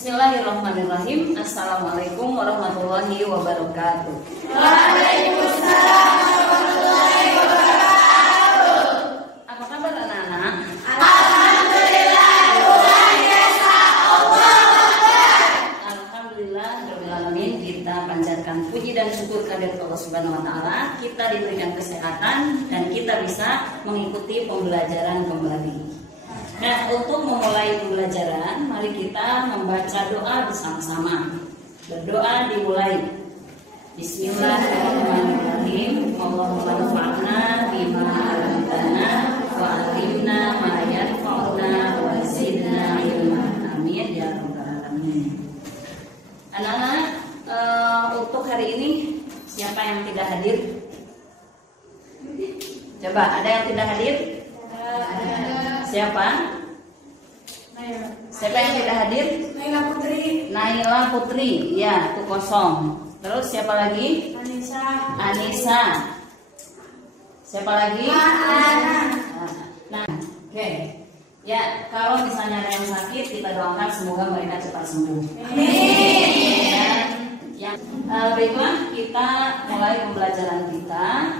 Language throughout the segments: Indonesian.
Bismillahirrahmanirrahim. Assalamualaikum warahmatullahi wabarakatuh. Waalaikumsalam warahmatullahi wabarakatuh. Apa kabar anak-anak? Alhamdulillah, luar biasa. Alhamdulillah, alamin. Kita panjatkan puji dan syukur kehadirat Allah Subhanahu wa taala. Kita diberikan kesehatan dan kita bisa mengikuti pembelajaran kembali. Nah, untuk memulai pembelajaran, mari kita membaca doa bersama-sama. Berdoa dimulai. Bismillahirrahmanirrahim. Allahumma anfa'na bima 'allamtana wa 'allimna ma yanfa'una wa zidna ilma. Amin ya rabbal alamin. Anak-anak, untuk hari ini siapa yang tidak hadir? Coba, ada yang tidak hadir? Siapa? Siapa yang tidak hadir? Naila Putri. Naila Putri, ya, itu kosong. Terus siapa lagi? Anissa. Siapa lagi? Nah, oke. Ya, kalau misalnya ada yang sakit, kita doakan semoga mereka cepat sembuh. Amin. Baiklah, kita mulai pembelajaran kita.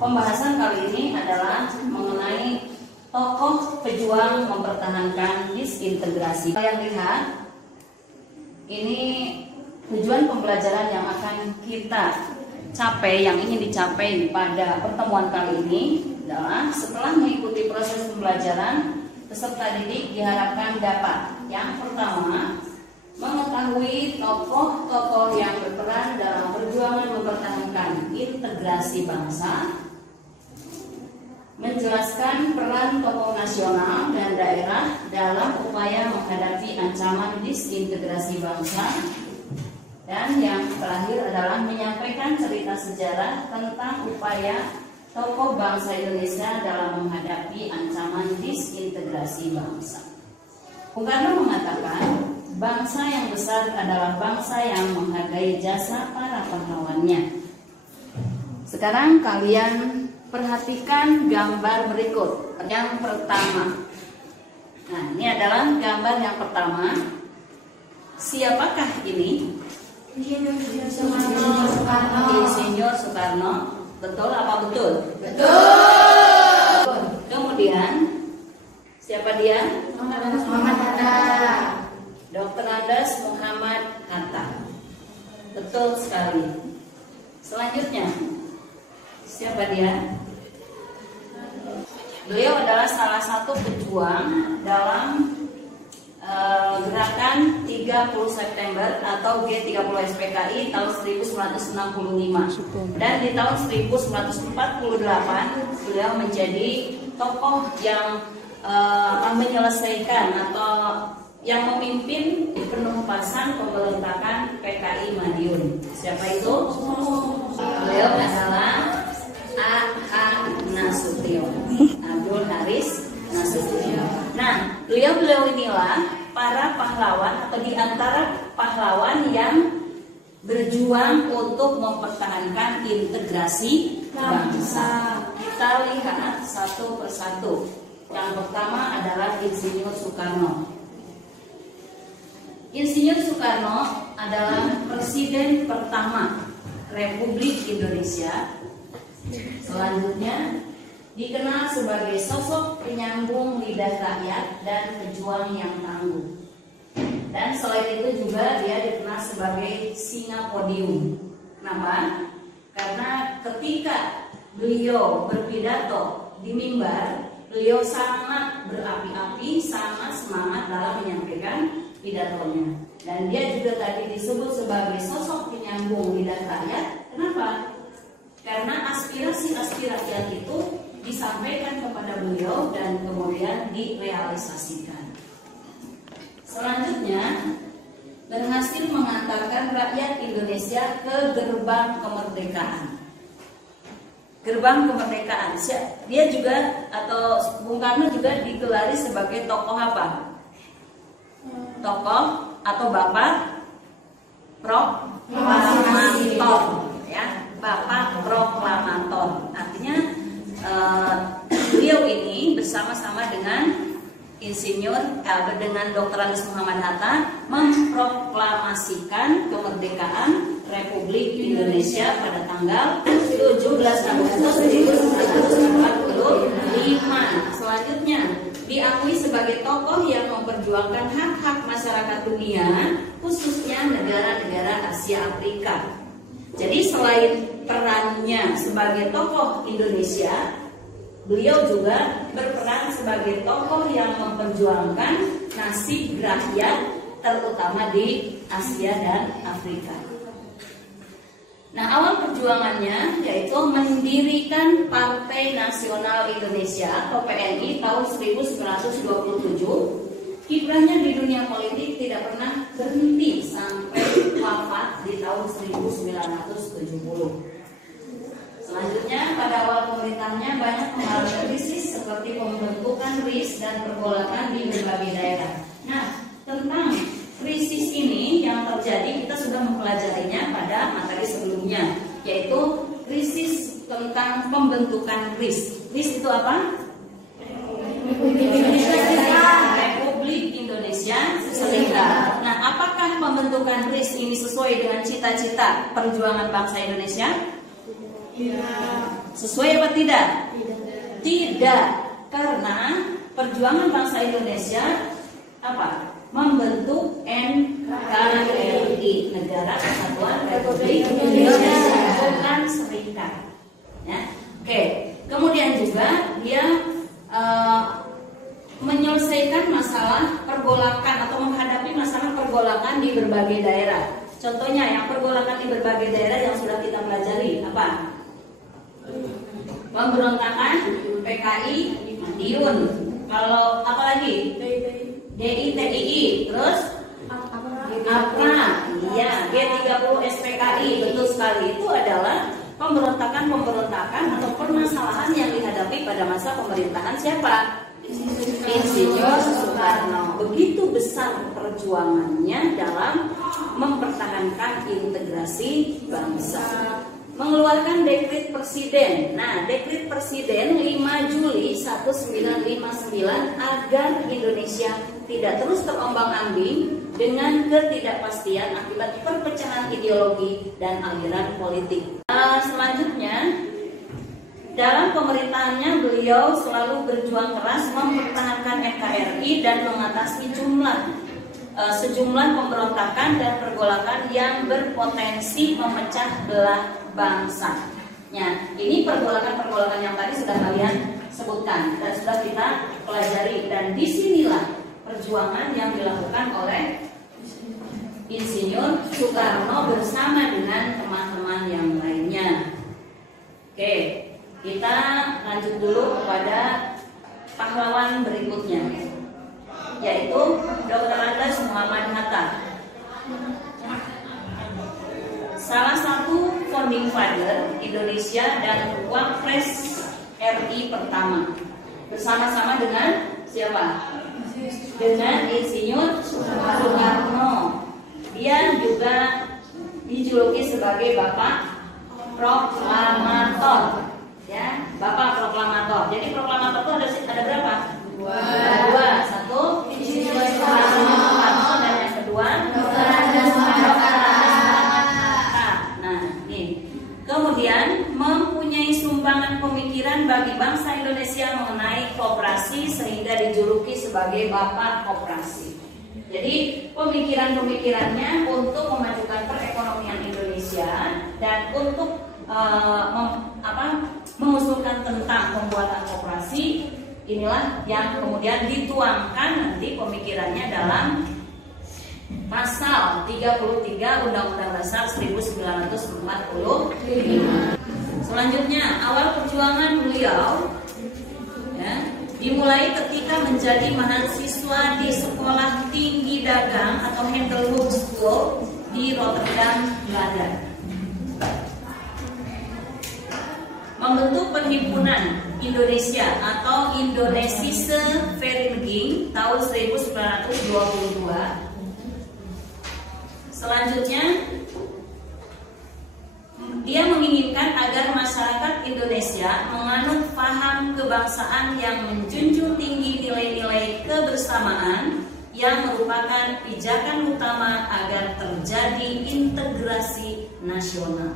Pembahasan kali ini adalah mengenai tokoh pejuang mempertahankan disintegrasi. Kalian lihat, ini tujuan pembelajaran yang akan kita capai, yang ingin dicapai pada pertemuan kali ini adalah setelah mengikuti proses pembelajaran, peserta didik diharapkan dapat yang pertama mengetahui tokoh-tokoh yang berperan dalam perjuangan mempertahankan integrasi bangsa, menjelaskan peran tokoh nasional dan daerah dalam upaya menghadapi ancaman disintegrasi bangsa, dan yang terakhir adalah menyampaikan cerita sejarah tentang upaya tokoh bangsa Indonesia dalam menghadapi ancaman disintegrasi bangsa. Bung Karno mengatakan, bangsa yang besar adalah bangsa yang menghargai jasa para pahlawannya. Sekarang kalian perhatikan gambar berikut. Yang pertama. Nah, ini adalah gambar yang pertama. Siapakah ini? Insinyur Soekarno. Betul apa betul? Betul. Kemudian siapa dia? Muhammad Hatta. Dr. Andes Muhammad Hatta. Betul sekali. Selanjutnya, siapa dia? Beliau adalah salah satu pejuang dalam gerakan 30 September atau G30 SPKI tahun 1965. Dan di tahun 1948 beliau menjadi tokoh yang menyelesaikan atau yang memimpin penumpasan pemberontakan PKI Madiun. Siapa itu? Beliau adalah A.H. Nasution, Abdul Haris Nasution. Nah, beliau inilah para pahlawan atau di antara pahlawan yang berjuang untuk mempertahankan integrasi bangsa. Kita lihat satu persatu. Yang pertama adalah Insinyur Soekarno. Insinyur Soekarno adalah Presiden pertama Republik Indonesia. Selanjutnya dikenal sebagai sosok penyambung lidah rakyat dan pejuang yang tangguh. Dan selain itu juga dia dikenal sebagai singa podium. Kenapa? Karena ketika beliau berpidato di mimbar, beliau sangat berapi-api, sangat semangat dalam menyampaikan pidatonya. Dan dia juga tadi disebut sebagai sosok penyambung lidah rakyat. Kenapa? Karena aspirasi rakyat itu disampaikan kepada beliau dan kemudian direalisasikan. Selanjutnya, berhasil mengantarkan rakyat Indonesia ke gerbang kemerdekaan. Gerbang kemerdekaan. Dia juga atau Bung Karno juga digelari sebagai tokoh apa? Tokoh atau Bapak Proklamator, ya, Bapak Proklamator. Artinya beliau ini bersama-sama dengan Insinyur dengan Dr. Andes Muhammad Hatta memproklamasikan kemerdekaan Republik Indonesia pada tanggal 17 Agustus 1945. Selanjutnya, diakui sebagai tokoh yang memperjuangkan hak-hak masyarakat dunia, khususnya negara-negara Asia Afrika. Jadi selain perannya sebagai tokoh Indonesia, beliau juga berperan sebagai tokoh yang memperjuangkan nasib rakyat, terutama di Asia dan Afrika. Nah, awal perjuangannya yaitu mendirikan Partai Nasional Indonesia atau PNI tahun 1927. Kiprahnya di dunia politik tidak pernah berhenti sampai wafat di tahun 1970. Selanjutnya, pada awal pemerintahnya banyak mengalami krisis seperti pembentukan RIS dan pergolakan di berbagai daerah. Nah, tentang krisis ini yang terjadi kita sudah mempelajarinya pada materi sebelumnya, yaitu krisis tentang pembentukan RIS. RIS itu apa? Republik Indonesia Serikat. Nah, apakah pembentukan RIS ini sesuai dengan cita-cita perjuangan bangsa Indonesia? Sesuai apa tidak? Tidak, karena perjuangan bangsa Indonesia apa? Membentuk NKRI, Negara Kesatuan Republik Indonesia, bukan serikat. Ya. Oke. Kemudian juga dia menyelesaikan masalah pergolakan atau menghadapi masalah pergolakan di berbagai daerah. Contohnya yang pergolakan di berbagai daerah yang sudah kita pelajari apa? Pemberontakan PKI Madiun. Kalau apa lagi? DITII. Terus APRA. Iya, G30 SPKI. Betul sekali. Itu adalah pemberontakan atau permasalahan yang dihadapi pada masa pemerintahan siapa? Insinyur Soekarno. Begitu besar perjuangannya dalam mempertahankan integrasi bangsa. Mengeluarkan dekret presiden. Nah, dekret presiden 5 Juli 1959 agar Indonesia tidak terus terombang-ambing dengan ketidakpastian akibat perpecahan ideologi dan aliran politik. Selanjutnya, dalam pemerintahannya beliau selalu berjuang keras mempertahankan NKRI dan mengatasi sejumlah pemberontakan dan pergolakan yang berpotensi memecah belah bangsa. Ya, ini pergolakan yang tadi sudah kalian sebutkan dan sudah kita pelajari, dan disinilah perjuangan yang dilakukan oleh Insinyur Soekarno bersama dengan teman-teman yang lainnya. Oke, kita lanjut dulu kepada pahlawan berikutnya, yaitu Dr. Andes Muhammad Hatta. Salah satu founding father Indonesia dan Wapres RI pertama, bersama-sama dengan siapa? Dengan Insinyur Soekarno. Dia juga dijuluki sebagai Bapak Proklamator. Ya, Bapak Proklamator. Jadi proklamator itu ada berapa? Dua. Satu Insinyur Soekarno dan yang kedua Dr. Andes Muhammad Hatta. Kemudian mempunyai sumbangan pemikiran bagi bangsa Indonesia mengenai koperasi sehingga dijuluki sebagai Bapak Koperasi. Jadi pemikiran-pemikirannya untuk memajukan perekonomian Indonesia dan untuk mengusulkan tentang pembuatan koperasi, inilah yang kemudian dituangkan nanti pemikirannya dalam Pasal 33 Undang-Undang Dasar 1945. Selanjutnya, awal perjuangan beliau dimulai ketika menjadi mahasiswa di Sekolah Tinggi Dagang atau Handelshoek School di Rotterdam, Belanda. Membentuk Perhimpunan Indonesia atau Indonesische Vereniging tahun 1922. Selanjutnya, dia menginginkan agar masyarakat Indonesia menganut paham kebangsaan yang menjunjung tinggi nilai nilai-nilai kebersamaan yang merupakan pijakan utama agar terjadi integrasi nasional.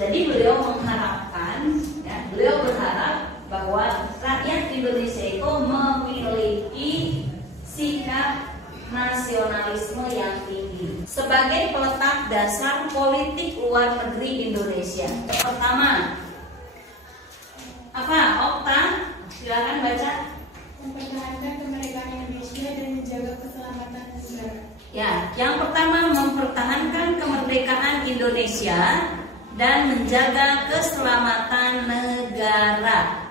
Jadi beliau mengharapkan, ya, beliau berharap bahwa rakyat Indonesia itu memiliki sikap nasionalisme yang tinggi sebagai peletak dasar politik luar negeri Indonesia. Pertama, apa? Okta, silakan baca. Mempertahankan kemerdekaan Indonesia dan menjaga keselamatan negara. Ya, yang pertama mempertahankan kemerdekaan Indonesia dan menjaga keselamatan negara.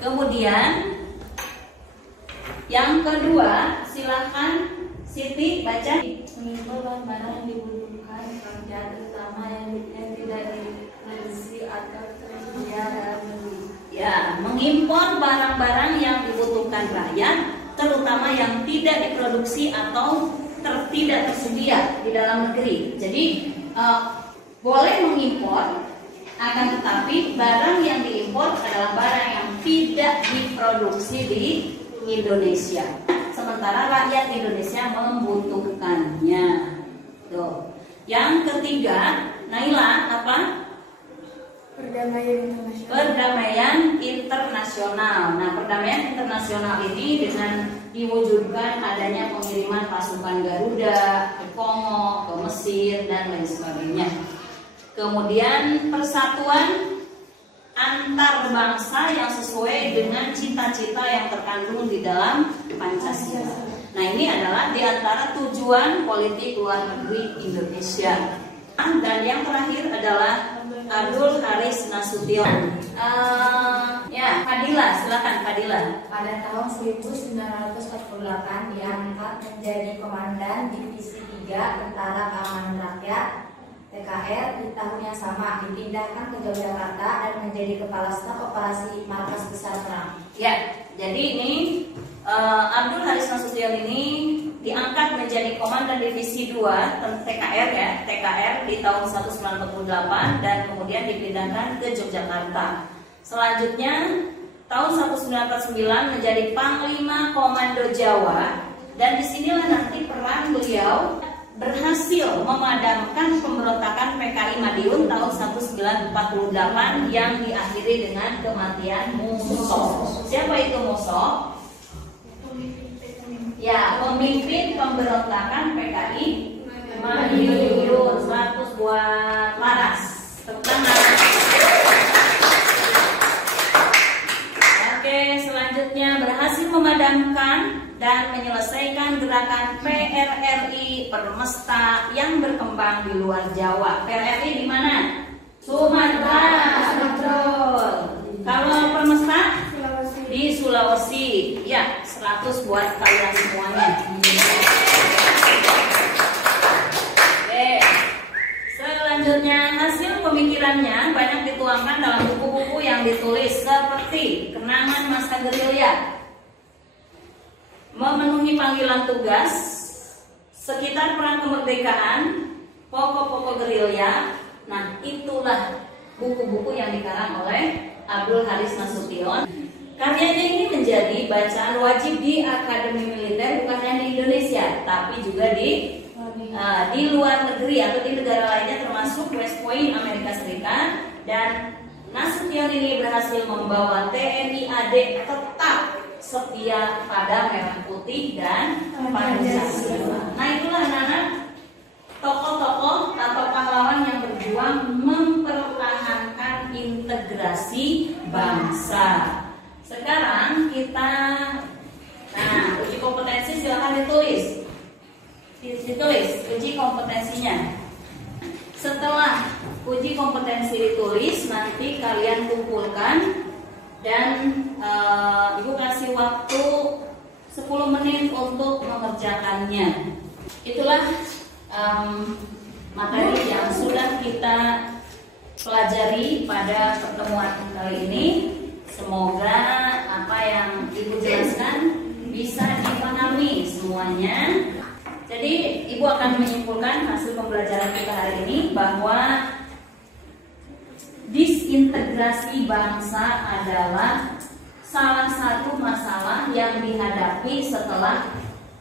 Kemudian yang kedua, silakan Siti baca. Mengimpor barang-barang yang dibutuhkan kerja terutama yang tidak diproduksi atau tersedia dalam negeri. Ya, mengimpor barang-barang yang dibutuhkan rakyat, terutama yang tidak diproduksi atau tidak tersedia di dalam negeri. Jadi boleh mengimpor, akan tetapi barang yang diimpor adalah barang yang tidak diproduksi di Indonesia. Sementara rakyat Indonesia membutuhkannya. Tuh. Yang ketiga, Naila, apa? Perdamaian internasional. Perdamaian internasional. Nah, perdamaian internasional ini dengan diwujudkan adanya pengiriman pasukan Garuda ke Kongo, ke Mesir, dan lain sebagainya. Kemudian persatuan antar bangsa yang sesuai dengan cita-cita yang terkandung di dalam Pancasila. Nah, ini adalah di antara tujuan politik luar negeri Indonesia. Dan yang terakhir adalah Abdul Haris Nasution. Ya, Fadila, silakan Fadila. Pada tahun 1948 diangkat menjadi komandan Divisi 3 Tentara Keamanan Rakyat TKR. Di tahun yang sama dipindahkan ke Yogyakarta dan menjadi Kepala Staf Operasi Markas Besar Perang. Ya, jadi ini Abdul Haris Nasution ini diangkat menjadi Komandan Divisi 2 TKR ya, TKR di tahun 1948 dan kemudian dipindahkan ke Yogyakarta. Selanjutnya tahun 1949 menjadi Panglima Komando Jawa, dan disinilah nanti peran beliau berhasil memadamkan pemberontakan PKI Madiun tahun 1948 yang diakhiri dengan kematian Musso. Siapa itu Musso? Ya, pemimpin pemberontakan PKI Madiun. 100 buat Laras. Tepuk tangan. Oke, selanjutnya berhasil memadamkan dan menyelesaikan gerakan PRRI Permesta yang berkembang di luar Jawa. PRRI di mana? Sumatera. Betul. Kalau Permesta? Di Sulawesi. Ya, 100 buat kalian semuanya. Oke. Selanjutnya, hasil pemikirannya banyak dituangkan dalam buku-buku yang ditulis seperti Kenangan Masa Gerilya, Memenuhi Panggilan Tugas, Sekitar Perang Kemerdekaan, Pokok-pokok Gerilya. Nah, itulah buku-buku yang dikarang oleh Abdul Haris Nasution. Karyanya ini menjadi bacaan wajib di Akademi Militer, bukan hanya di Indonesia, tapi juga di luar negeri atau di negara lainnya termasuk West Point, Amerika Serikat. Dan Nasution ini berhasil membawa TNI AD tetap setia pada merah putih dan Pancasila. Nah, itulah anak-anak tokoh-tokoh atau pahlawan yang berjuang mempertahankan integrasi bangsa. Sekarang kita, uji kompetensi silahkan ditulis. Ditulis uji kompetensinya. Setelah uji kompetensi ditulis, nanti kalian kumpulkan dan Ibu kasih waktu 10 menit untuk mengerjakannya. Itulah materi yang sudah kita pelajari pada pertemuan kali ini. Semoga apa yang Ibu jelaskan bisa dipahami semuanya. Jadi Ibu akan menyimpulkan hasil pembelajaran kita hari ini bahwa disintegrasi bangsa adalah salah satu masalah yang yang dihadapi setelah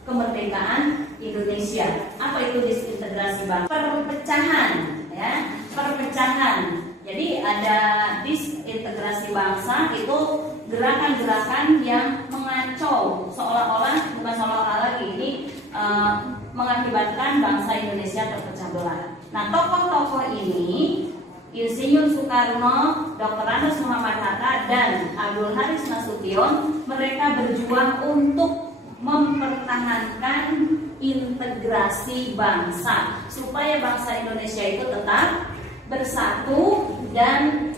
kemerdekaan Indonesia. Apa itu disintegrasi bangsa? Perpecahan, ya, perpecahan. Jadi ada disintegrasi bangsa itu gerakan-gerakan yang mengacau, seolah-olah, bukan seolah-olah lagi, ini mengakibatkan bangsa Indonesia terpecah belah. Nah, tokoh-tokoh ini Insinyur Soekarno, Dr. Andes Muhammad Hatta, dan Abdul Haris Nasution, mereka berjuang untuk mempertahankan integrasi bangsa supaya bangsa Indonesia itu tetap bersatu dan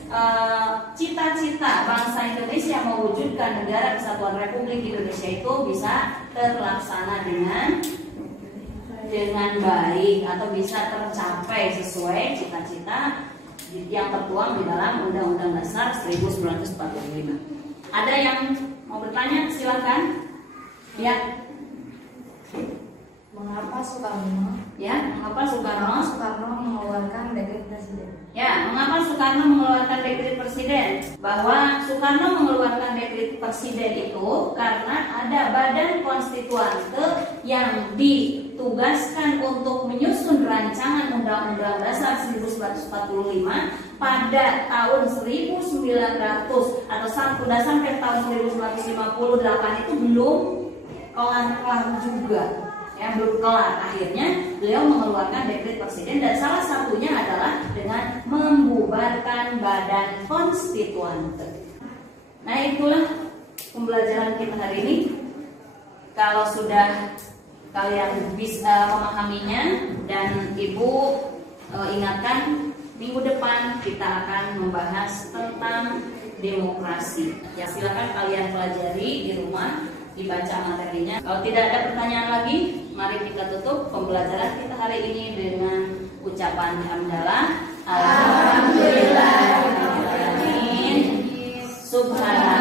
cita-cita bangsa Indonesia mewujudkan negara kesatuan Republik Indonesia itu bisa terlaksana dengan baik atau bisa tercapai sesuai cita-cita yang tertuang di dalam Undang-Undang Dasar 1945. Ada yang mau bertanya? Silakan. Ya. Mengapa Soekarno? Ya, mengapa Soekarno mengeluarkan dekret presiden? Ya, mengapa Soekarno mengeluarkan dekret presiden? Bahwa Soekarno mengeluarkan dekret presiden itu karena ada badan konstituante yang ditugaskan untuk menyusun rancangan Undang-Undang Dasar 1945 pada tahun 1900 atau sampai tahun 1958 itu belum kelar juga. Yang belum kelar, akhirnya beliau mengeluarkan dekret presiden dan salah satunya adalah dengan membubarkan badan konstituante. Nah, itulah pembelajaran kita hari ini. Kalau sudah kalian bisa memahaminya dan Ibu ingatkan, minggu depan kita akan membahas tentang demokrasi. Ya, silakan kalian pelajari di rumah, dibaca materinya. Kalau tidak ada pertanyaan lagi, mari kita tutup pembelajaran kita hari ini dengan ucapan hamdalah. Alhamdulillah. Subhanallah.